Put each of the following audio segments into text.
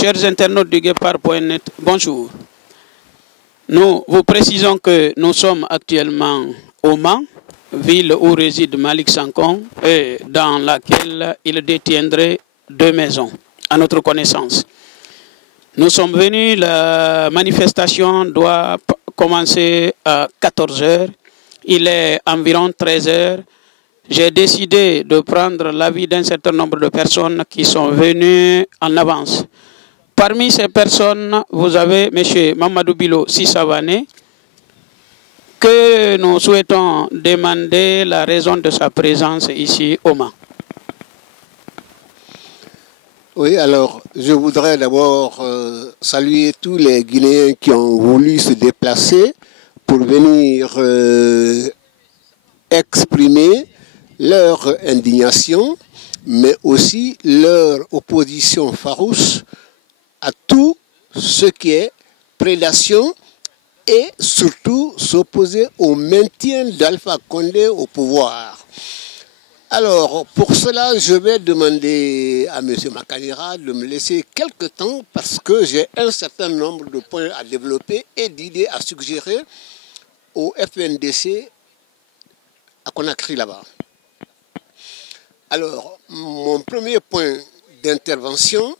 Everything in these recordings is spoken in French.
Chers internautes du Guépard.net, bonjour. Nous vous précisons que nous sommes actuellement au Mans, ville où réside Malick Sankon et dans laquelle il détiendrait 2 maisons, à notre connaissance. Nous sommes venus, la manifestation doit commencer à 14 h. Il est environ 13 h. J'ai décidé de prendre l'avis d'un certain nombre de personnes qui sont venues en avance. Parmi ces personnes, vous avez M. Mamadou Bilo Sissavané, que nous souhaitons demander la raison de sa présence ici au Mans. Oui, alors je voudrais d'abord saluer tous les Guinéens qui ont voulu se déplacer pour venir exprimer leur indignation, mais aussi leur opposition farouche à tout ce qui est prédation et surtout s'opposer au maintien d'Alpha Condé au pouvoir. Alors, pour cela, je vais demander à M. Makanira de me laisser quelque temps parce que j'ai un certain nombre de points à développer et d'idées à suggérer au FNDC à Conakry là-bas. Alors, mon premier point d'intervention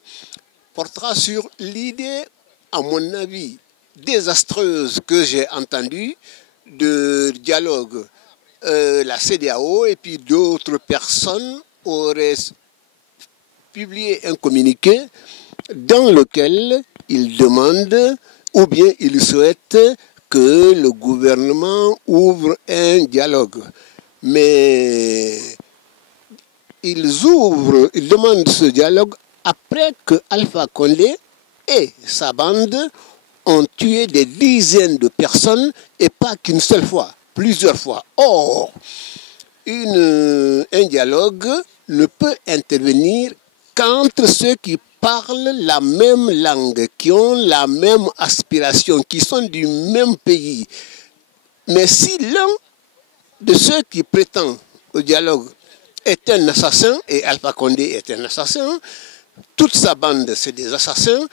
portera sur l'idée, à mon avis, désastreuse que j'ai entendue de dialogue. La CEDEAO et puis d'autres personnes auraient publié un communiqué dans lequel ils demandent ou bien ils souhaitent que le gouvernement ouvre un dialogue. Mais ils demandent ce dialogue après que Alpha Condé et sa bande ont tué des dizaines de personnes et pas qu'une seule fois, plusieurs fois. Or, un dialogue ne peut intervenir qu'entre ceux qui parlent la même langue, qui ont la même aspiration, qui sont du même pays. Mais si l'un de ceux qui prétendent au dialogue est un assassin, et Alpha Condé est un assassin, toute sa bande c'est des assassins,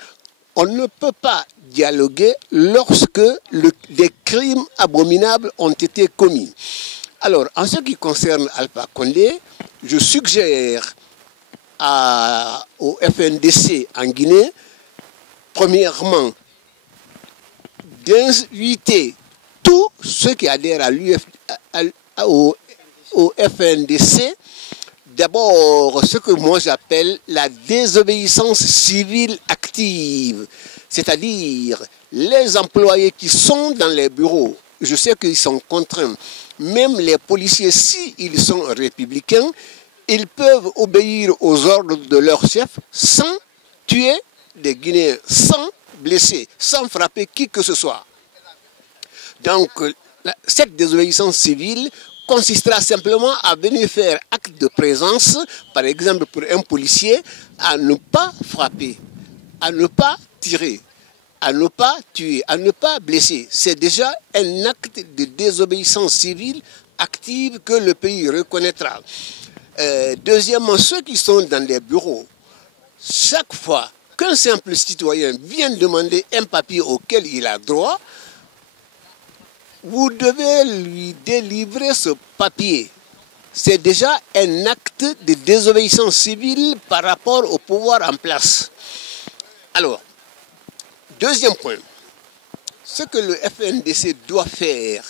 on ne peut pas dialoguer lorsque des crimes abominables ont été commis. Alors, en ce qui concerne Alpha Condé, je suggère au FNDC en Guinée, premièrement, d'inviter tous ceux qui adhèrent au FNDC, d'abord ce que moi j'appelle la désobéissance civile active, c'est-à-dire les employés qui sont dans les bureaux, je sais qu'ils sont contraints, même les policiers, s'ils sont républicains, ils peuvent obéir aux ordres de leur chef sans tuer des Guinéens, sans blesser, sans frapper qui que ce soit. Donc, cette désobéissance civile consistera simplement à venir faire acte de présence, par exemple pour un policier, à ne pas frapper, à ne pas tirer, à ne pas tuer, à ne pas blesser. C'est déjà un acte de désobéissance civile active que le pays reconnaîtra. Deuxièmement, ceux qui sont dans les bureaux, chaque fois qu'un simple citoyen vient demander un papier auquel il a droit, vous devez lui délivrer ce papier. C'est déjà un acte de désobéissance civile par rapport au pouvoir en place. Alors, deuxième point, ce que le FNDC doit faire,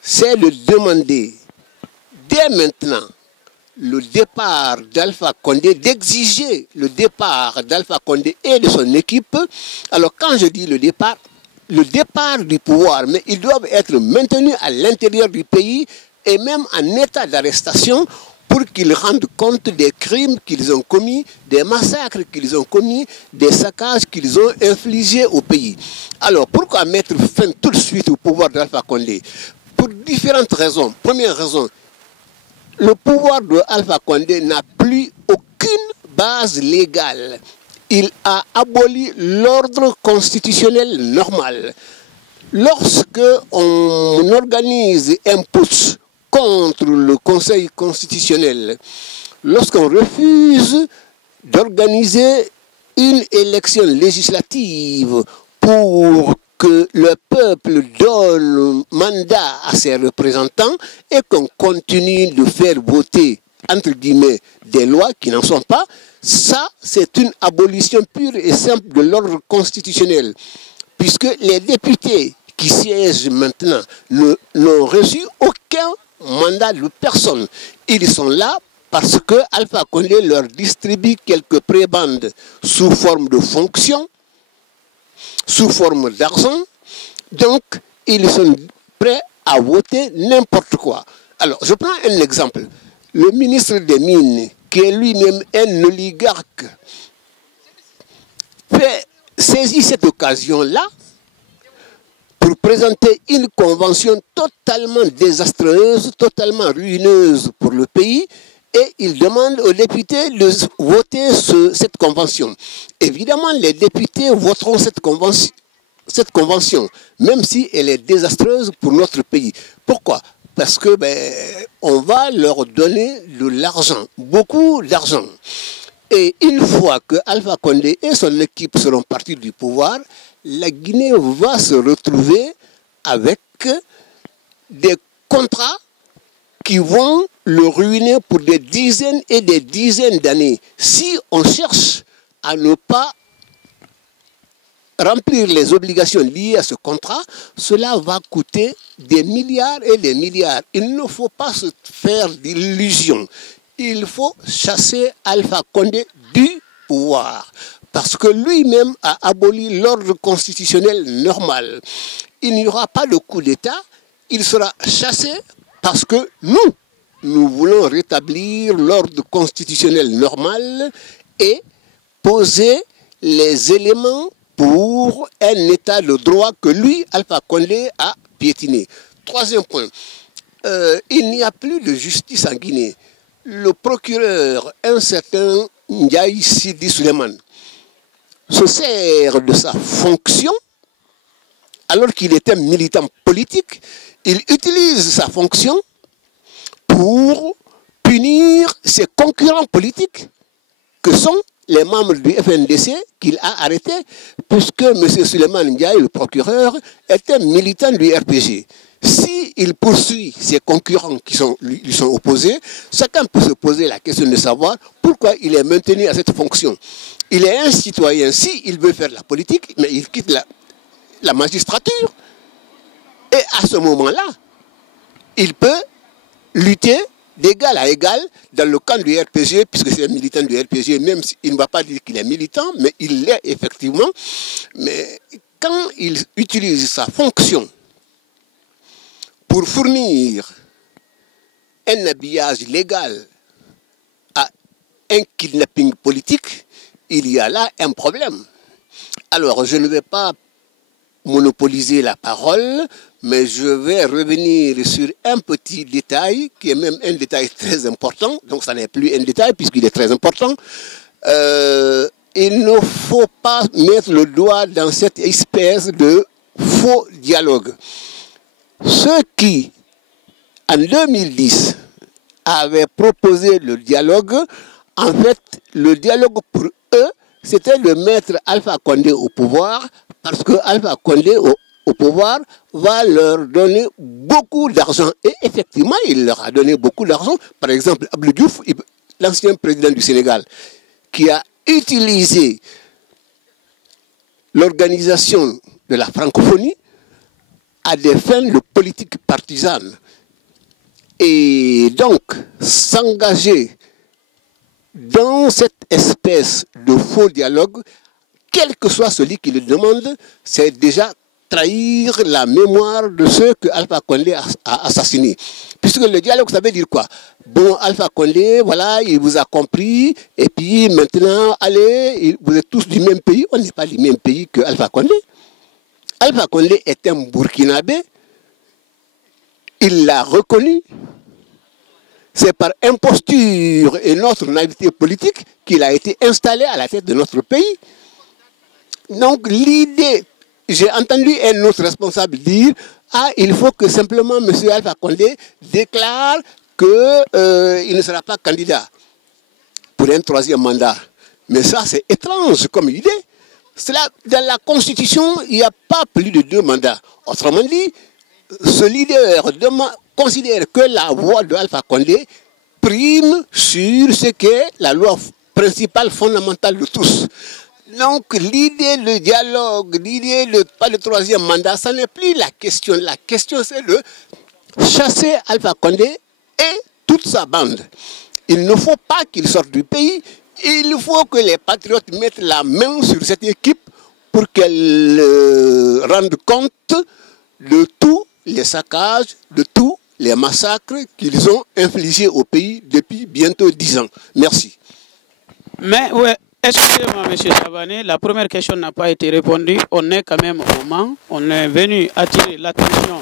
c'est de demander dès maintenant le départ d'Alpha Condé, d'exiger le départ d'Alpha Condé et de son équipe. Alors, quand je dis le départ du pouvoir, mais ils doivent être maintenus à l'intérieur du pays et même en état d'arrestation pour qu'ils rendent compte des crimes qu'ils ont commis, des massacres qu'ils ont commis, des saccages qu'ils ont infligés au pays. Alors, pourquoi mettre fin tout de suite au pouvoir d'Alpha Condé? Pour différentes raisons. Première raison, le pouvoir de Alpha Condé n'a plus aucune base légale. Il a aboli l'ordre constitutionnel normal. Lorsque on organise un putsch contre le Conseil constitutionnel, lorsqu'on refuse d'organiser une élection législative pour que le peuple donne mandat à ses représentants et qu'on continue de faire voter, entre guillemets, des lois qui n'en sont pas, ça, c'est une abolition pure et simple de l'ordre constitutionnel. Puisque les députés qui siègent maintenant n'ont reçu aucun mandat de personne. Ils sont là parce que Alpha Condé leur distribue quelques prébendes sous forme de fonction, sous forme d'argent. Donc, ils sont prêts à voter n'importe quoi. Alors, je prends un exemple. Le ministre des Mines, qui est lui-même un oligarque, saisit cette occasion-là pour présenter une convention totalement désastreuse, totalement ruineuse pour le pays, et il demande aux députés de voter cette convention. Évidemment, les députés voteront cette convention, même si elle est désastreuse pour notre pays. Pourquoi? Parce que on va leur donner de l'argent, beaucoup d'argent. Et une fois que Alpha Condé et son équipe seront partis du pouvoir, la Guinée va se retrouver avec des contrats qui vont le ruiner pour des dizaines et des dizaines d'années. Si on cherche à ne pas remplir les obligations liées à ce contrat, cela va coûter des milliards et des milliards. Il ne faut pas se faire d'illusions. Il faut chasser Alpha Condé du pouvoir. Parce que lui-même a aboli l'ordre constitutionnel normal. Il n'y aura pas de coup d'État. Il sera chassé parce que nous voulons rétablir l'ordre constitutionnel normal et poser les éléments pour un état de droit que lui, Alpha Condé, a piétiné. Troisième point, il n'y a plus de justice en Guinée. Le procureur, un certain Ndiaye Sidi Suleiman, se sert de sa fonction, alors qu'il était militant politique, il utilise sa fonction pour punir ses concurrents politiques, que sont les membres du FNDC qu'il a arrêtés, puisque M. Suleiman Ndiaye, le procureur, était militant du RPG. S'il poursuit ses concurrents qui lui sont opposés, chacun peut se poser la question de savoir pourquoi il est maintenu à cette fonction. Il est un citoyen, s'il veut faire la politique, mais il quitte la magistrature. Et à ce moment-là, il peut lutter d'égal à égal dans le camp du RPG, puisque c'est un militant du RPG, même s'il ne va pas dire qu'il est militant, mais il l'est effectivement. Mais quand il utilise sa fonction pour fournir un habillage légal à un kidnapping politique, il y a là un problème. Alors, je ne vais pas monopoliser la parole, mais je vais revenir sur un petit détail, qui est même un détail très important, donc ça n'est plus un détail puisqu'il est très important. Il ne faut pas mettre le doigt dans cette espèce de faux dialogue. Ceux qui, en 2010, avaient proposé le dialogue, en fait, le dialogue pour eux, c'était de mettre Alpha Condé au pouvoir, parce que Alpha Condé au pouvoir va leur donner beaucoup d'argent. Et effectivement, il leur a donné beaucoup d'argent. Par exemple, Abdou Diouf, l'ancien président du Sénégal, qui a utilisé l'organisation de la francophonie à des fins de politique partisane. Et donc, s'engager dans cette espèce de faux dialogue, quel que soit celui qui le demande, c'est déjà trahir la mémoire de ceux que Alpha Condé a assassinés. Puisque le dialogue, ça veut dire quoi? Bon, Alpha Condé, voilà, il vous a compris, et puis maintenant, allez, vous êtes tous du même pays. On n'est pas du même pays que Alpha Condé. Alpha Condé est un Burkinabé. Il l'a reconnu. C'est par imposture et notre naïveté politique qu'il a été installé à la tête de notre pays. Donc l'idée, j'ai entendu un autre responsable dire, il faut que simplement M. Alpha Condé déclare qu'il ne sera pas candidat pour un troisième mandat. Mais ça, c'est étrange comme idée. Dans la Constitution, il n'y a pas plus de 2 mandats. Autrement dit, ce leader considère que la voix de Alpha Condé prime sur ce qu'est la loi principale fondamentale de tous. Donc l'idée de dialogue, l'idée de pas de 3e mandat, ça n'est plus la question. La question c'est de chasser Alpha Condé et toute sa bande. Il ne faut pas qu'il sorte du pays. Il faut que les patriotes mettent la main sur cette équipe pour qu'elle rende compte de tous les saccages, de tous les massacres qu'ils ont infligés au pays depuis bientôt 10 ans. Merci. Mais ouais, excusez-moi, M. Savané, la première question n'a pas été répondue. On est quand même au Mans. On est venu attirer l'attention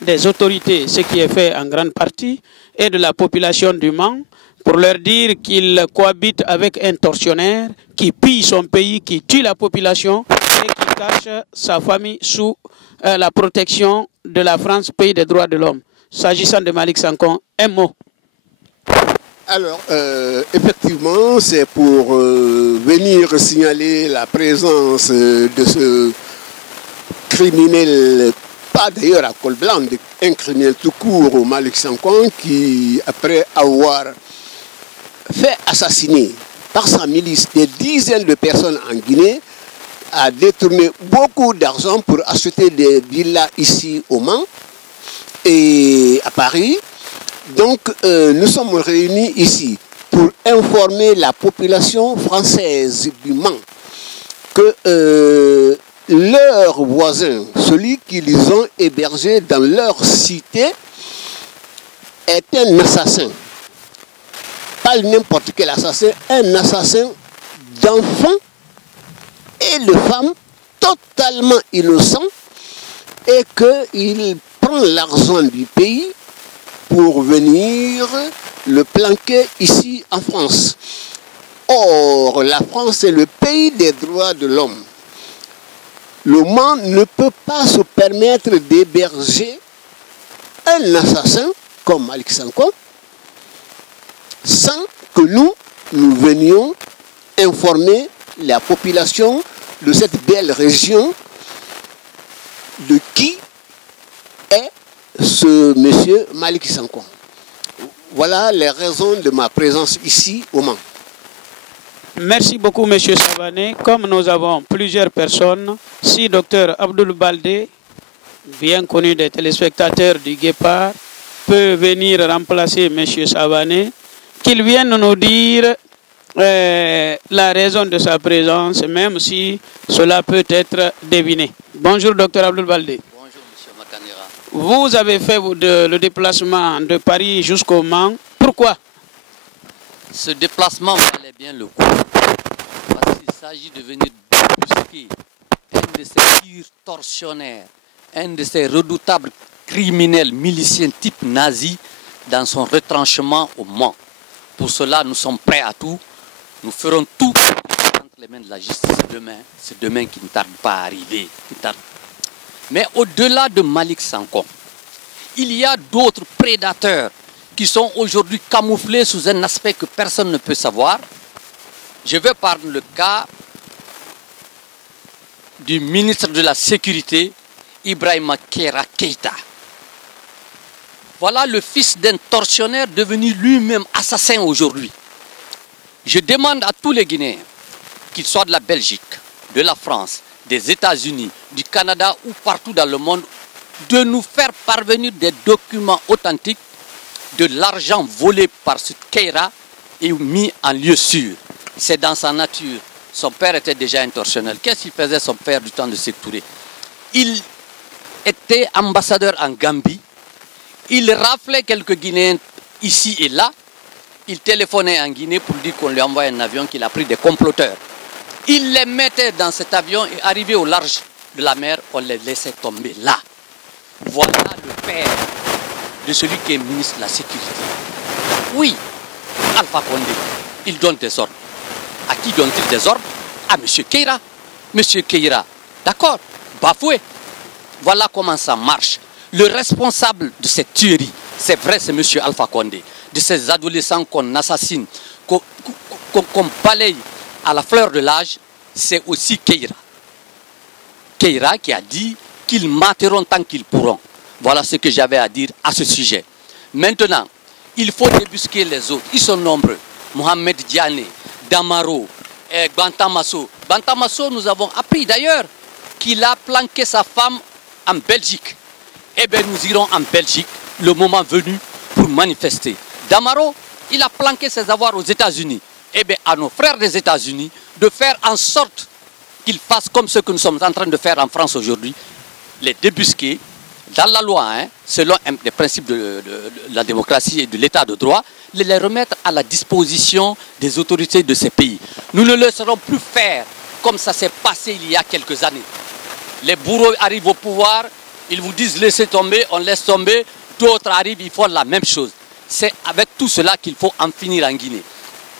des autorités, ce qui est fait en grande partie, et de la population du Mans, pour leur dire qu'ils cohabitent avec un tortionnaire qui pille son pays, qui tue la population et qui cache sa famille sous la protection de la France, pays des droits de l'homme. S'agissant de Malick Sankhon, un mot. Alors, effectivement, c'est pour venir signaler la présence de ce criminel, pas d'ailleurs à col blanc, un criminel tout court au Malick Sankhon qui, après avoir fait assassiner par sa milice des dizaines de personnes en Guinée, a détourné beaucoup d'argent pour acheter des villas ici au Mans et à Paris. Donc nous sommes réunis ici pour informer la population française du Mans que leur voisin, celui qu'ils ont hébergé dans leur cité, est un assassin. Pas n'importe quel assassin, un assassin d'enfants et de femmes totalement innocents, et qu'il prend l'argent du pays pour venir le planquer ici en France. Or, la France est le pays des droits de l'homme. Le Mans ne peut pas se permettre d'héberger un assassin comme Malick Sankhon sans que nous venions informer la population de cette belle région de qui est ce monsieur Malick Sankhon. Voilà les raisons de ma présence ici au Mans. Merci beaucoup, M. Savané. Comme nous avons plusieurs personnes, si Dr Abdoul Baldé, bien connu des téléspectateurs du Guépard, peut venir remplacer M. Savané, qu'il vienne nous dire la raison de sa présence, même si cela peut être deviné. Bonjour, Dr Abdoul Baldé. Bonjour, M. Makanera. Vous avez fait le déplacement de Paris jusqu'au Mans. Pourquoi? Ce déplacement valait bien le coup, parce qu'il s'agit de venir brusquer un de ces pires tortionnaires, un de ces redoutables criminels miliciens type nazi dans son retranchement au Mans. Pour cela, nous sommes prêts à tout. Nous ferons tout entre les mains de la justice demain. C'est demain qui ne tarde pas à arriver. Mais au-delà de Malick Sankhon, il y a d'autres prédateurs qui sont aujourd'hui camouflés sous un aspect que personne ne peut savoir. Je vais parler le cas du ministre de la Sécurité, Ibrahima Keïta. Voilà le fils d'un tortionnaire devenu lui-même assassin aujourd'hui. Je demande à tous les Guinéens, qu'ils soient de la Belgique, de la France, des États-Unis, du Canada ou partout dans le monde, de nous faire parvenir des documents authentiques de l'argent volé par ce Keïta et mis en lieu sûr. C'est dans sa nature. Son père était déjà un tortionnaire. Qu'est-ce qu'il faisait son père du temps de Sékou Touré? Il était ambassadeur en Gambie. Il raflait quelques Guinéens ici et là. Il téléphonait en Guinée pour dire qu'on lui envoyait un avion qu'il a pris des comploteurs. Il les mettait dans cet avion et arrivé au large de la mer, on les laissait tomber là. Voilà le père de celui qui est ministre de la Sécurité. Oui, Alpha Condé, il donne des ordres. À qui donne-t-il des ordres? À M. Keïta. M. Keïta, d'accord, bafoué. Voilà comment ça marche. Le responsable de cette tuerie, c'est vrai, c'est M. Alpha Condé. De ces adolescents qu'on assassine, qu'on balaye à la fleur de l'âge, c'est aussi Keïra. Keïra qui a dit qu'ils materont tant qu'ils pourront. Voilà ce que j'avais à dire à ce sujet. Maintenant, il faut débusquer les autres. Ils sont nombreux. Mohamed Diané, Damaro, Bantamasso. Bantamasso, nous avons appris d'ailleurs qu'il a planqué sa femme en Belgique. Eh bien, nous irons en Belgique le moment venu pour manifester. Damaro, il a planqué ses avoirs aux États-Unis. Eh bien, à nos frères des États-Unis de faire en sorte qu'ils fassent comme ce que nous sommes en train de faire en France aujourd'hui, les débusquer dans la loi, selon les principes de la démocratie et de l'état de droit, les remettre à la disposition des autorités de ces pays. Nous ne laisserons plus faire comme ça s'est passé il y a quelques années. Les bourreaux arrivent au pouvoir, ils vous disent laissez tomber, on laisse tomber, d'autres arrivent, ils font la même chose. C'est avec tout cela qu'il faut en finir en Guinée.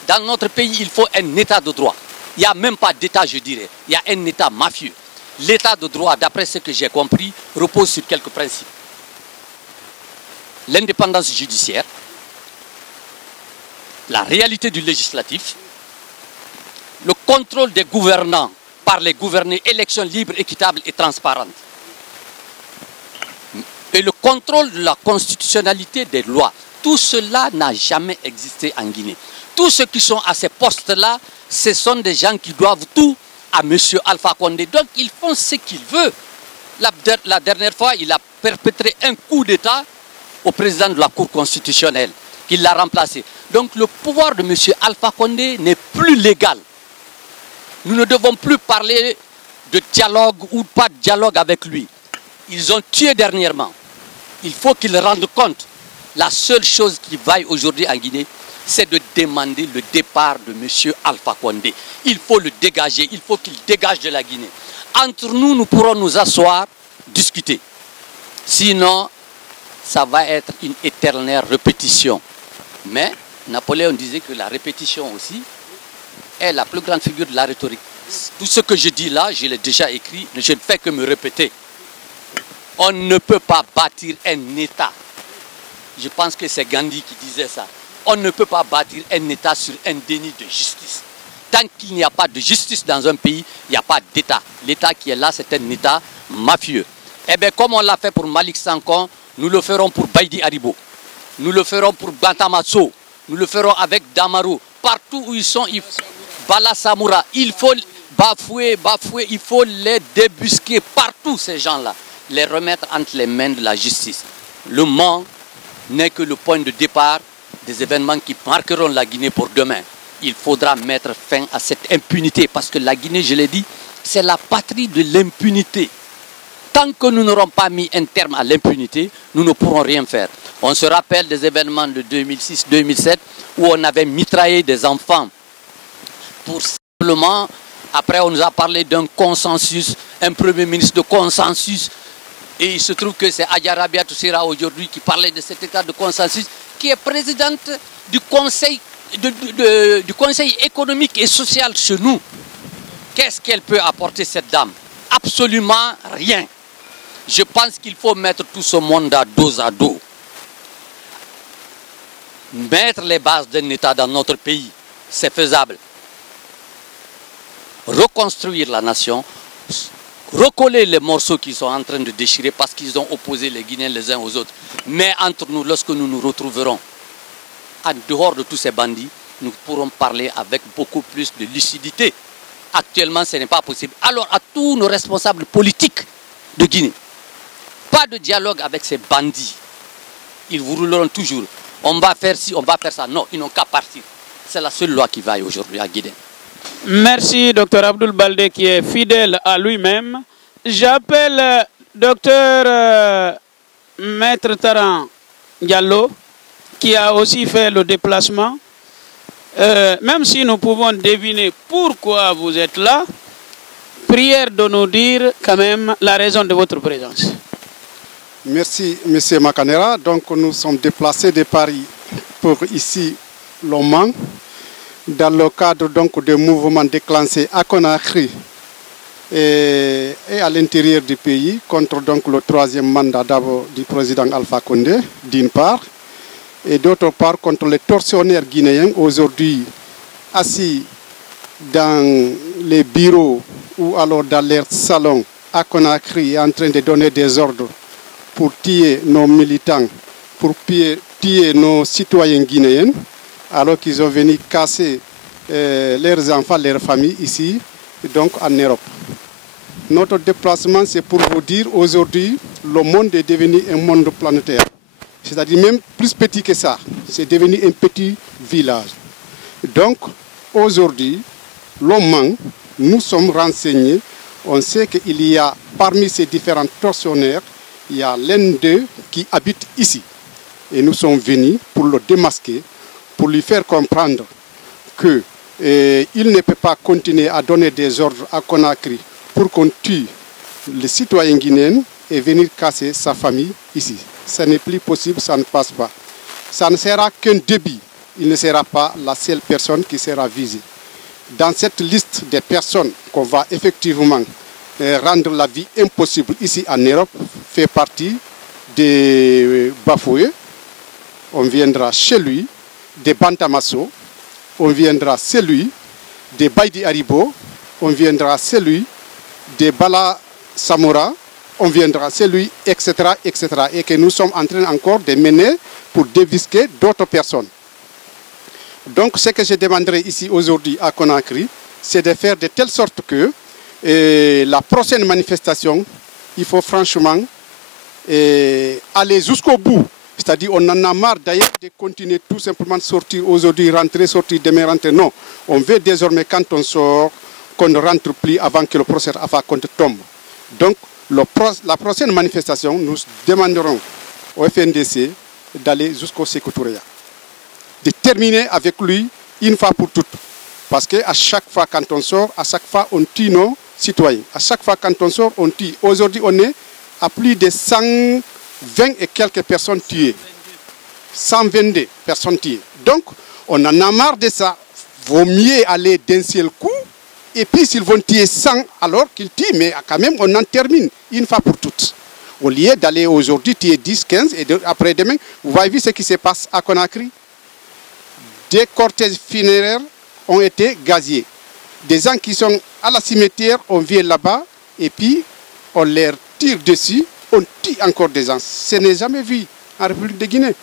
Dans notre pays, il faut un état de droit. Il n'y a même pas d'état, je dirais. Il y a un état mafieux. L'état de droit, d'après ce que j'ai compris, repose sur quelques principes. L'indépendance judiciaire, la réalité du législatif, le contrôle des gouvernants par les gouvernés, élections libres, équitables et transparentes, et le contrôle de la constitutionnalité des lois. Tout cela n'a jamais existé en Guinée. Tous ceux qui sont à ces postes-là, ce sont des gens qui doivent tout à M. Alpha Condé. Donc, ils font ce qu'ils veulent. La dernière fois, il a perpétré un coup d'État au président de la Cour constitutionnelle, qui l'a remplacé. Donc, le pouvoir de M. Alpha Condé n'est plus légal. Nous ne devons plus parler de dialogue ou pas de dialogue avec lui. Ils ont tué dernièrement. Il faut qu'ils rendent compte. La seule chose qui vaille aujourd'hui en Guinée, c'est de demander le départ de M. Alpha Condé. Il faut le dégager, il faut qu'il dégage de la Guinée. Entre nous, nous pourrons nous asseoir, discuter. Sinon, ça va être une éternelle répétition. Mais Napoléon disait que la répétition aussi est la plus grande figure de la rhétorique. Tout ce que je dis là, je l'ai déjà écrit, je ne fais que me répéter. On ne peut pas bâtir un État. Je pense que c'est Gandhi qui disait ça. On ne peut pas bâtir un État sur un déni de justice. Tant qu'il n'y a pas de justice dans un pays, il n'y a pas d'État. L'État qui est là, c'est un État mafieux. Eh bien, comme on l'a fait pour Malick Sanko, nous le ferons pour Baïdi Haribo. Nous le ferons pour Bantamasso. Nous le ferons avec Damaro. Partout où ils sont, Bala Samoura, il faut bafouer, il faut les débusquer partout, ces gens-là. Les remettre entre les mains de la justice. Le Mans n'est que le point de départ des événements qui marqueront la Guinée pour demain. Il faudra mettre fin à cette impunité parce que la Guinée, je l'ai dit, c'est la patrie de l'impunité. Tant que nous n'aurons pas mis un terme à l'impunité, nous ne pourrons rien faire. On se rappelle des événements de 2006-2007 où on avait mitraillé des enfants pour simplement, après on nous a parlé d'un consensus, un premier ministre de consensus, et il se trouve que c'est Adja Rabia Toussira aujourd'hui qui parlait de cet état de consensus, qui est présidente du conseil, du conseil économique et social chez nous. Qu'est-ce qu'elle peut apporter cette dame? Absolument rien. Je pense qu'il faut mettre tout ce monde à dos. Mettre les bases d'un État dans notre pays, c'est faisable. Reconstruire la nation, recoller les morceaux qui sont en train de déchirer parce qu'ils ont opposé les Guinéens les uns aux autres. Mais entre nous, lorsque nous nous retrouverons en dehors de tous ces bandits, nous pourrons parler avec beaucoup plus de lucidité. Actuellement, ce n'est pas possible. Alors, à tous nos responsables politiques de Guinée, pas de dialogue avec ces bandits. Ils vous rouleront toujours. On va faire ci, on va faire ça. Non, ils n'ont qu'à partir. C'est la seule loi qui vaille aujourd'hui à Guinée. Merci, Dr Abdoul Baldé, qui est fidèle à lui-même. J'appelle Dr Maître Taran Diallo, qui a aussi fait le déplacement. Même si nous pouvons deviner pourquoi vous êtes là, prière de nous dire quand même la raison de votre présence. Merci, M. Makanera. Donc, nous sommes déplacés de Paris pour ici, l'Oman, dans le cadre donc des mouvements déclenchés à Conakry et à l'intérieur du pays contre donc le troisième mandat du président Alpha Condé, d'une part, et d'autre part contre les tortionnaires guinéens aujourd'hui assis dans les bureaux ou alors dans leur salon à Conakry est en train de donner des ordres pour tuer nos militants, pour tuer nos citoyens guinéens, alors qu'ils ont venu casser leurs enfants, leurs familles ici, donc en Europe. Notre déplacement, c'est pour vous dire, aujourd'hui, le monde est devenu un monde planétaire. C'est-à-dire même plus petit que ça. C'est devenu un petit village. Donc, aujourd'hui, l'Oman, nous sommes renseignés. On sait qu'il y a, parmi ces différents tortionnaires, il y a l'un d'eux qui habite ici. Et nous sommes venus pour le démasquer, pour lui faire comprendre qu'il ne peut pas continuer à donner des ordres à Conakry pour qu'on tue les citoyens guinéens et venir casser sa famille ici. Ce n'est plus possible, ça ne passe pas. Ça ne sera qu'un début. Il ne sera pas la seule personne qui sera visée. Dans cette liste des personnes qu'on va effectivement rendre la vie impossible ici en Europe, fait partie des Bafoué. On viendra chez lui, des Bantamasso. On viendra chez lui, des Baïdi Haribo. On viendra chez lui, des Bala Samora. On viendra chez lui, etc., etc. Et que nous sommes en train encore de mener pour dévisquer d'autres personnes. Donc ce que je demanderai ici aujourd'hui à Conakry, c'est de faire de telle sorte que la prochaine manifestation, il faut franchement aller jusqu'au bout. C'est-à-dire on en a marre d'ailleurs de continuer tout simplement de sortir aujourd'hui, rentrer, sortir, demain, rentrer. Non, on veut désormais quand on sort, qu'on ne rentre plus avant que le procès à compte tombe. Donc la prochaine manifestation, nous demanderons au FNDC d'aller jusqu'au Sékou Touréa, de terminer avec lui une fois pour toutes. Parce qu'à chaque fois quand on sort, à chaque fois on tue nos citoyens. À chaque fois quand on sort, on tue. Aujourd'hui, on est à plus de 120 et quelques personnes tuées. 122 personnes tuées. Donc, on en a marre de ça. Vaut mieux aller d'un seul coup. Et puis, s'ils vont tuer 100 alors qu'ils tuent, mais quand même, on en termine une fois pour toutes. Au lieu d'aller aujourd'hui tuer 10, 15, et après-demain, vous voyez vu ce qui se passe à Conakry. Des cortèges funéraires ont été gazés. Des gens qui sont à la cimetière, on vient là-bas, et puis on leur tire dessus, on tue encore des gens. Ce n'est jamais vu en République de Guinée.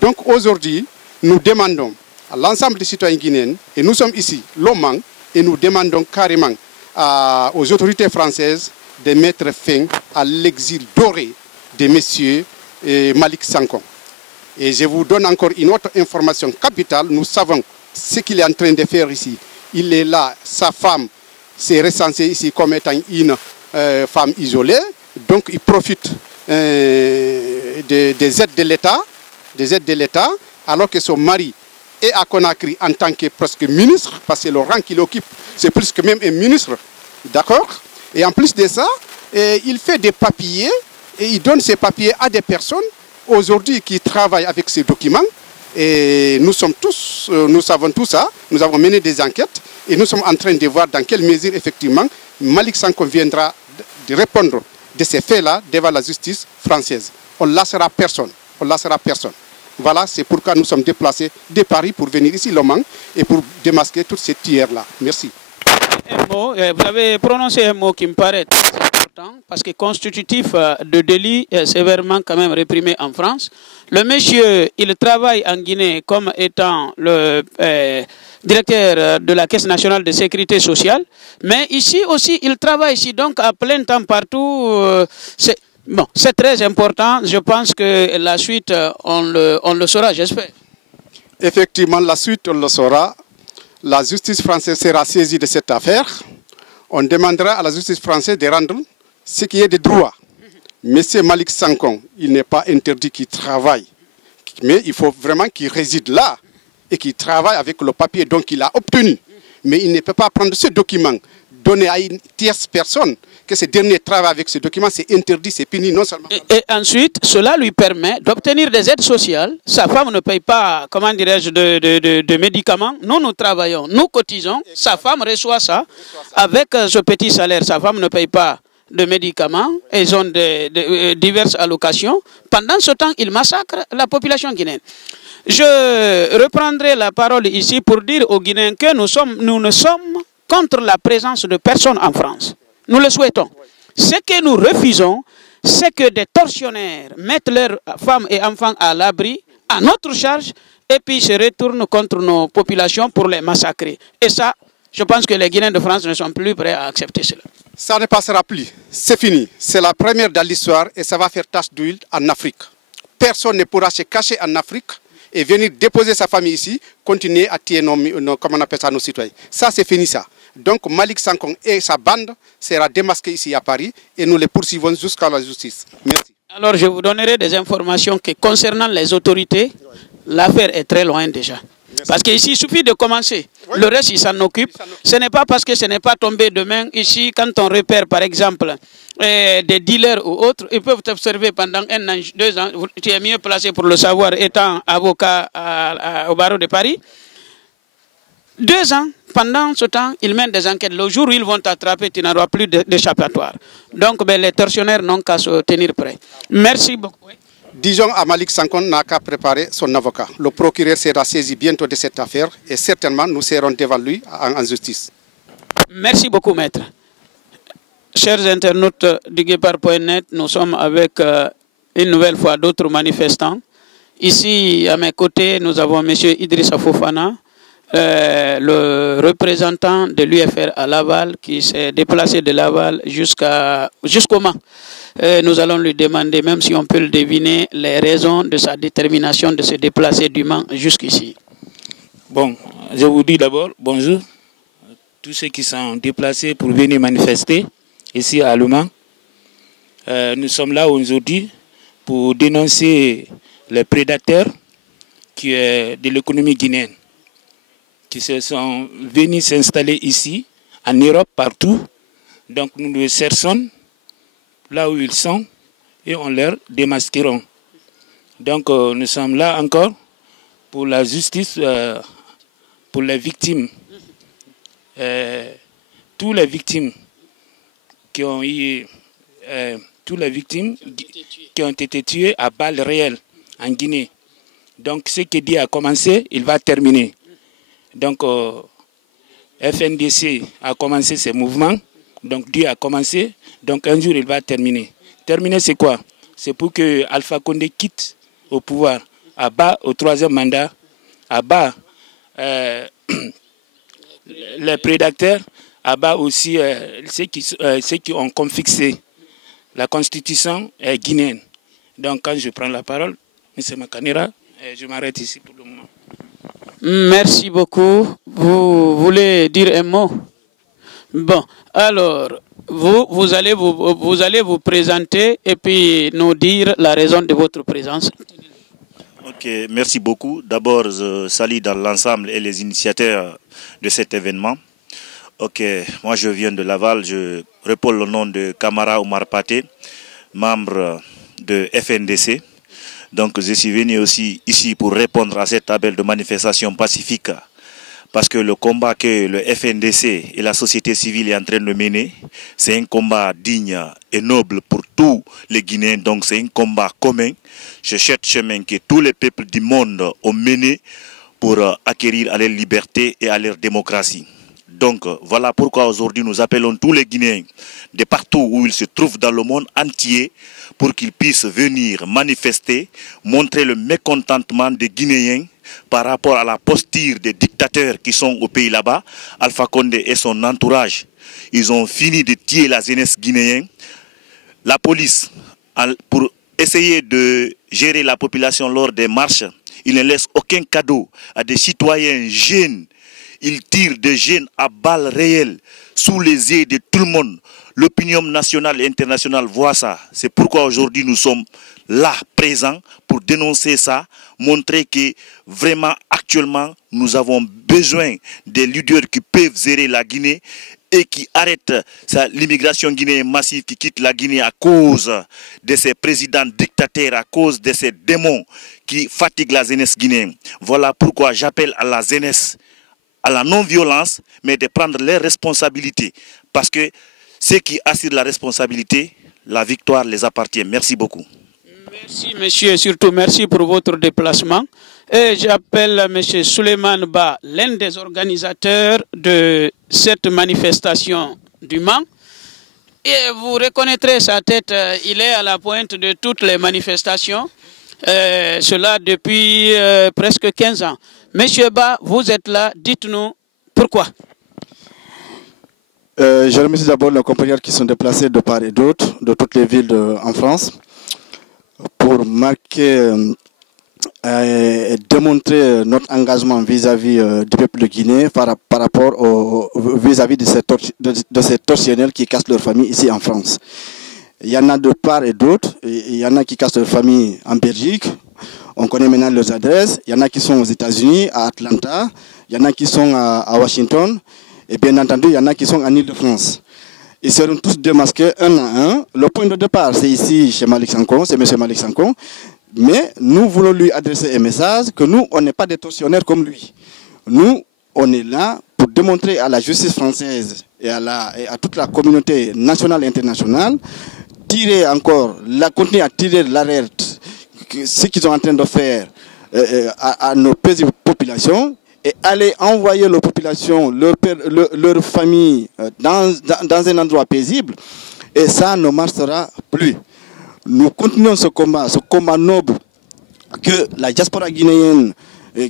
Donc aujourd'hui, nous demandons à l'ensemble des citoyens guinéens, et nous sommes ici, l'Oman, et nous demandons carrément aux autorités françaises de mettre fin à l'exil doré de M. Malik Sankon. Et je vous donne encore une autre information capitale. Nous savons ce qu'il est en train de faire ici. Il est là, sa femme s'est recensée ici comme étant une femme isolée. Donc il profite des aides de l'État, alors que son mari est à Conakry en tant que presque ministre, parce que le rang qu'il occupe, c'est plus que même un ministre. D'accord? Et en plus de ça, il fait des papiers et il donne ces papiers à des personnes aujourd'hui qui travaillent avec ces documents. Et nous savons tout ça, nous avons mené des enquêtes et nous sommes en train de voir dans quelle mesure effectivement Malik Sankon viendra de répondre de ces faits-là devant la justice française. On ne lâchera personne. On lâchera personne. Voilà, c'est pourquoi nous sommes déplacés de Paris pour venir ici, l'Oman, et pour démasquer toutes ces tiers-là. Merci. Un mot, vous avez prononcé un mot qui me paraît très important, parce que constitutif de délit sévèrement quand même réprimé en France. Le monsieur, il travaille en Guinée comme étant le directeur de la Caisse nationale de sécurité sociale, mais ici aussi, il travaille ici donc à plein temps partout. Bon, c'est très important. Je pense que la suite, on le saura, j'espère. Effectivement, la suite, on le saura. La justice française sera saisie de cette affaire. On demandera à la justice française de rendre ce qui est de droit. Monsieur Malik Sankon, il n'est pas interdit qu'il travaille. Mais il faut vraiment qu'il réside là et qu'il travaille avec le papier dont il a obtenu. Mais il ne peut pas prendre ce document, donner à une tierce personne, que ce dernier travaille avec ce document, c'est interdit, c'est puni non seulement. Et ensuite, cela lui permet d'obtenir des aides sociales. Sa femme ne paye pas, comment dirais-je, de médicaments. Nous travaillons, nous cotisons. Sa femme reçoit ça. Avec ce petit salaire, sa femme ne paye pas de médicaments. Ils ont diverses allocations. Pendant ce temps, ils massacrent la population guinéenne. Je reprendrai la parole ici pour dire aux Guinéens que nous ne sommes contre la présence de personnes en France. Nous le souhaitons. Ce que nous refusons, c'est que des tortionnaires mettent leurs femmes et enfants à l'abri, à notre charge, et puis se retournent contre nos populations pour les massacrer. Et ça, je pense que les Guinéens de France ne sont plus prêts à accepter cela. Ça ne passera plus. C'est fini. C'est la première dans l'histoire et ça va faire tache d'huile en Afrique. Personne ne pourra se cacher en Afrique et venir déposer sa famille ici, continuer à tuer nos citoyens. Ça, c'est fini ça. Donc Malick Sankong et sa bande sera démasqués ici à Paris et nous les poursuivons jusqu'à la justice. Merci. Alors je vous donnerai des informations que concernant les autorités, l'affaire est très loin déjà. Parce qu'ici, il suffit de commencer. Oui. Le reste, il s'en occupe. Ce n'est pas parce que ce n'est pas tombé demain. Ici, quand on repère, par exemple, des dealers ou autres, ils peuvent t'observer pendant 1 an, 2 ans. Tu es mieux placé pour le savoir, étant avocat au barreau de Paris. 2 ans, pendant ce temps, ils mènent des enquêtes. Le jour où ils vont t'attraper, tu n'auras plus d'échappatoire. Donc, les tortionnaires n'ont qu'à se tenir prêts. Merci beaucoup. Disons à Malick Sankong n'a qu'à préparer son avocat. Le procureur sera saisi bientôt de cette affaire et certainement nous serons devant lui en justice. Merci beaucoup, maître. Chers internautes du Guépard.net, nous sommes avec une nouvelle fois d'autres manifestants. Ici, à mes côtés, nous avons M. Idrissa Fofana, le représentant de l'UFR à Laval, qui s'est déplacé de Laval jusqu'au Mans. Nous allons lui demander, même si on peut le deviner, les raisons de sa détermination de se déplacer du Mans jusqu'ici. Bon, je vous dis d'abord bonjour. Tous ceux qui sont déplacés pour venir manifester ici à Le Mans. Nous sommes là aujourd'hui pour dénoncer les prédateurs de l'économie guinéenne qui se sont venus s'installer ici, en Europe, partout. Donc nous les cherchons là où ils sont et on leur démasqueront. Donc nous sommes là encore pour la justice, pour les victimes. Tous les victimes qui ont eu, tous les victimes qui ont été tuées à balles réelles en Guinée. Donc ce que Dieu a commencé, il va terminer. Donc FNDC a commencé ses mouvements. Donc Dieu a commencé, donc un jour il va terminer. Terminer c'est quoi? C'est pour que Alpha Condé quitte au pouvoir, abat au 3e mandat, abat les prédateurs, abat aussi ceux qui ont comme fixé la constitution guinéenne. Donc quand je prends la parole, M. Makanera, je m'arrête ici pour le moment. Merci beaucoup. Vous voulez dire un mot? Bon, alors, vous allez vous présenter et puis nous dire la raison de votre présence. Ok, merci beaucoup. D'abord, je salue dans l'ensemble et les initiateurs de cet événement. Ok, moi je viens de Laval, je réponds le nom de Camara Omar Paté, membre de FNDC. Donc je suis venu aussi ici pour répondre à cet appel de manifestation pacifique. Parce que le combat que le FNDC et la société civile est en train de mener, c'est un combat digne et noble pour tous les Guinéens. Donc c'est un combat commun. C'est ce chemin que tous les peuples du monde ont mené pour acquérir à leur liberté et à leur démocratie. Donc voilà pourquoi aujourd'hui nous appelons tous les Guinéens de partout où ils se trouvent dans le monde entier pour qu'ils puissent venir manifester, montrer le mécontentement des Guinéens par rapport à la posture des dictateurs qui sont au pays là-bas. Alpha Condé et son entourage, ils ont fini de tuer la jeunesse guinéenne. La police, pour essayer de gérer la population lors des marches, il ne laisse aucun cadeau à des citoyens jeunes. Ils tirent des jeunes à balles réelles sous les yeux de tout le monde. L'opinion nationale et internationale voit ça. C'est pourquoi aujourd'hui nous sommes là, présents, pour dénoncer ça, montrer que vraiment actuellement nous avons besoin des leaders qui peuvent gérer la Guinée et qui arrêtent l'immigration guinéenne massive qui quitte la Guinée à cause de ces présidents dictateurs, à cause de ces démons qui fatiguent la jeunesse guinéenne. Voilà pourquoi j'appelle à la jeunesse, à la non-violence, mais de prendre les responsabilités. Parce que ceux qui assurent la responsabilité, la victoire les appartient. Merci beaucoup. Merci, monsieur, surtout merci pour votre déplacement. Et j'appelle monsieur Souleymane Ba, l'un des organisateurs de cette manifestation du Mans. Et vous reconnaîtrez sa tête, il est à la pointe de toutes les manifestations, cela depuis presque 15 ans. Monsieur Ba, vous êtes là, dites-nous pourquoi. Je remercie d'abord nos compagnons qui sont déplacés de part et d'autre, de toutes les villes en France, pour marquer et démontrer notre engagement vis-à-vis du peuple de Guinée par rapport vis-à-vis de ces tortionnaires qui cassent leur famille ici en France. Il y en a de part et d'autre, il y en a qui cassent leur famille en Belgique, on connaît maintenant leurs adresses, il y en a qui sont aux États-Unis, à Atlanta, il y en a qui sont à Washington, et bien entendu, il y en a qui sont en Île-de-France. Ils seront tous démasqués un à un. Le point de départ, c'est ici, chez Malick Sanko, c'est M. Malick Sanko. Mais nous voulons lui adresser un message que nous, on n'est pas des tortionnaires comme lui. Nous, on est là pour démontrer à la justice française et à toute la communauté nationale et internationale, continuer à tirer l'alerte, ce qu'ils sont en train de faire à nos paisibles populations, et aller envoyer leurs populations, leur famille dans un endroit paisible, et ça ne marchera plus. Nous continuons ce combat noble que la diaspora guinéenne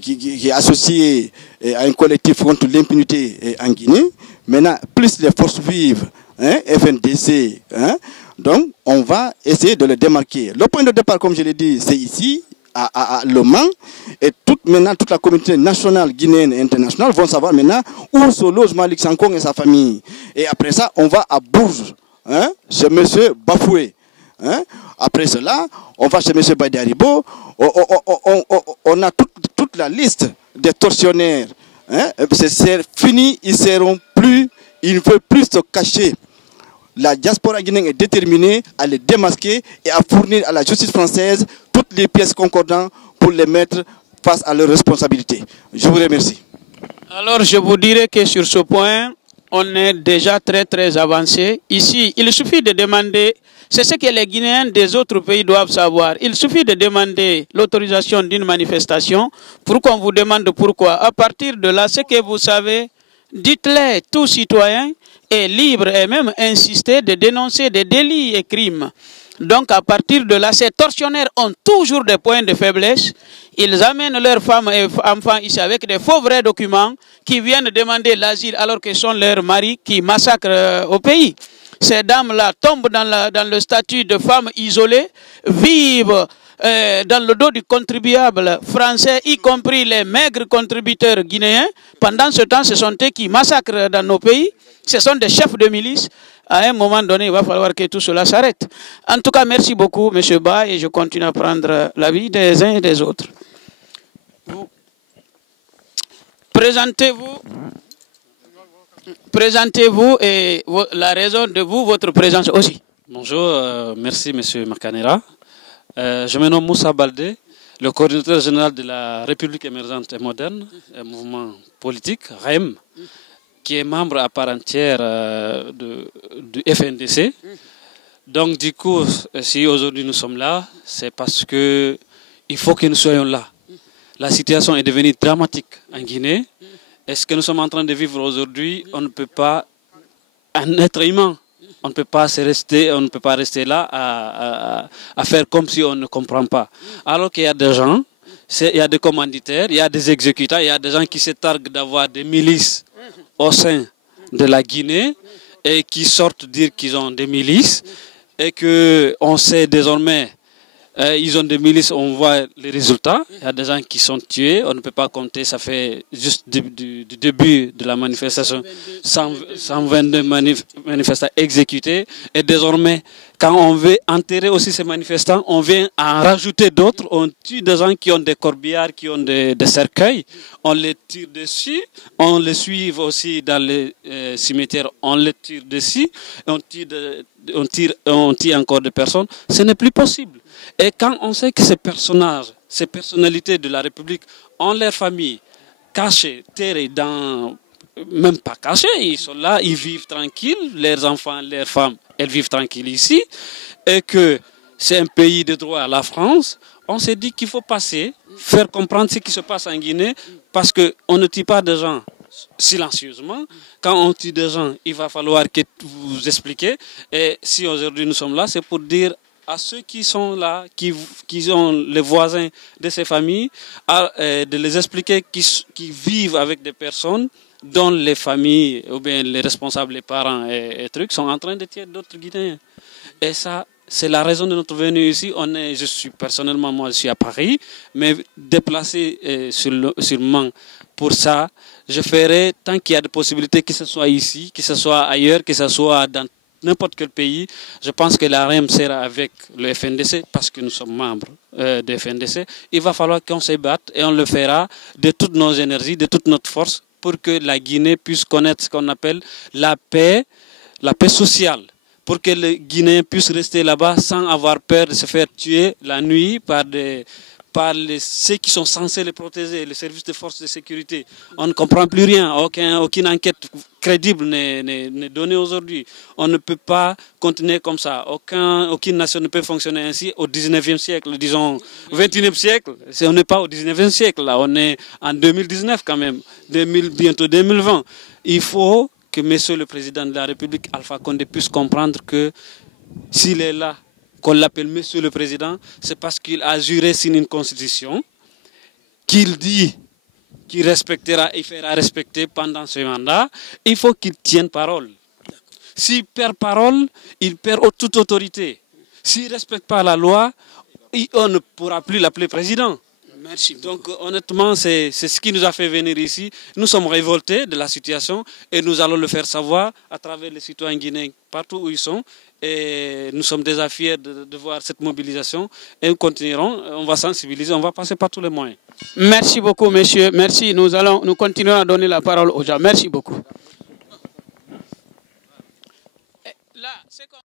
qui est associée à un collectif contre l'impunité en Guinée, maintenant plus les forces vives, FNDC, donc on va essayer de les démarquer. Le point de départ, comme je l'ai dit, c'est ici, à Le Mans, et maintenant toute la communauté nationale, guinéenne et internationale vont savoir maintenant où se loge Malick Sanko et sa famille. Et après ça, on va à Bourges, chez M. Bafoué. Après cela, on va chez M. Badiaribo, on a toute la liste des tortionnaires. C'est fini, ils ne veulent plus se cacher. La diaspora guinéenne est déterminée à les démasquer et à fournir à la justice française toutes les pièces concordantes pour les mettre face à leurs responsabilités. Je vous remercie. Alors je vous dirais que sur ce point, on est déjà très avancé. Ici, il suffit de demander, c'est ce que les Guinéens des autres pays doivent savoir. Il suffit de demander l'autorisation d'une manifestation pour qu'on vous demande pourquoi. À partir de là, ce que vous savez, dites-le, tout citoyen est libre et même insister de dénoncer des délits et crimes. Donc à partir de là, ces tortionnaires ont toujours des points de faiblesse. Ils amènent leurs femmes et enfants ici avec des faux vrais documents qui viennent demander l'asile alors que ce sont leurs maris qui massacrent au pays. Ces dames-là tombent dans le statut de femmes isolées, vivent dans le dos du contribuable français, y compris les maigres contributeurs guinéens. Pendant ce temps, ce sont eux qui massacrent dans nos pays. Ce sont des chefs de milice. À un moment donné, il va falloir que tout cela s'arrête. En tout cas, merci beaucoup, M. Ba, et je continue à prendre l'avis des uns et des autres. Présentez-vous et la raison de votre présence aussi. Bonjour, merci M. Makanera. Je me nomme Moussa Baldé, le coordinateur général de la République émergente et moderne, un mouvement politique, REM, qui est membre à part entière du FNDC. Donc du coup, si aujourd'hui nous sommes là, c'est parce qu'il faut que nous soyons là. La situation est devenue dramatique en Guinée. Et ce que nous sommes en train de vivre aujourd'hui, on ne peut pas, un être humain, on ne peut pas rester là à faire comme si on ne comprend pas. Alors qu'il y a des gens, il y a des commanditaires, il y a des exécutants, il y a des gens qui se targuent d'avoir des milices au sein de la Guinée et qui sortent dire qu'ils ont des milices et qu'on sait désormais ils ont des milices, on voit les résultats. Il y a des gens qui sont tués, on ne peut pas compter, ça fait juste du début de la manifestation 122 manifestants exécutés. Et désormais, quand on veut enterrer aussi ces manifestants, on vient en rajouter d'autres. On tue des gens qui ont des corbillards, qui ont des cercueils. On les tire dessus, on les suit aussi dans les cimetières, on les tire dessus, on tire encore des personnes. Ce n'est plus possible. Et quand on sait que ces personnages, ces personnalités de la République ont leurs familles cachées, terrées même pas cachées, ils sont là, ils vivent tranquilles, leurs enfants, leurs femmes, elles vivent tranquilles ici, et que c'est un pays de droit, la France, on s'est dit qu'il faut passer, faire comprendre ce qui se passe en Guinée, parce qu'on ne tue pas des gens silencieusement. Quand on tue des gens, il va falloir que vous expliquez. Et si aujourd'hui nous sommes là, c'est pour dire à ceux qui sont là, qui sont les voisins de ces familles, de les expliquer qui vivent avec des personnes dont les familles, ou bien les responsables, les parents et trucs, sont en train de tuer d'autres Guinéens. Et ça, c'est la raison de notre venue ici. Je suis personnellement, moi, je suis à Paris, mais déplacé sur Mans pour ça, je ferai tant qu'il y a des possibilités, que ce soit ici, que ce soit ailleurs, que ce soit dans n'importe quel pays. Je pense que la REM sera avec le FNDC, parce que nous sommes membres du FNDC. Il va falloir qu'on se batte et on le fera de toutes nos énergies, de toute notre force, pour que la Guinée puisse connaître ce qu'on appelle la paix sociale. Pour que les Guinéens puissent rester là-bas sans avoir peur de se faire tuer la nuit par ceux qui sont censés les protéger, les services de force de sécurité. On ne comprend plus rien, aucune enquête crédible n'est donnée aujourd'hui. On ne peut pas continuer comme ça. Aucune nation ne peut fonctionner ainsi au 19e siècle, disons 21e siècle. On n'est pas au 19e siècle, là. On est en 2019 quand même, bientôt 2020. Il faut que Monsieur le Président de la République, Alpha Condé, puisse comprendre que s'il est là, qu'on l'appelle Monsieur le Président, c'est parce qu'il a juré sur une constitution qu'il dit qu'il respectera et fera respecter pendant ce mandat. Il faut qu'il tienne parole. S'il perd parole, il perd toute autorité. S'il ne respecte pas la loi, on ne pourra plus l'appeler président. Merci. Donc honnêtement, c'est ce qui nous a fait venir ici. Nous sommes révoltés de la situation et nous allons le faire savoir à travers les citoyens guinéens partout où ils sont. Et nous sommes déjà fiers de voir cette mobilisation et nous continuerons, on va sensibiliser, on va passer par tous les moyens. Merci beaucoup, monsieur. Merci. Nous continuerons à donner la parole aux gens. Merci beaucoup.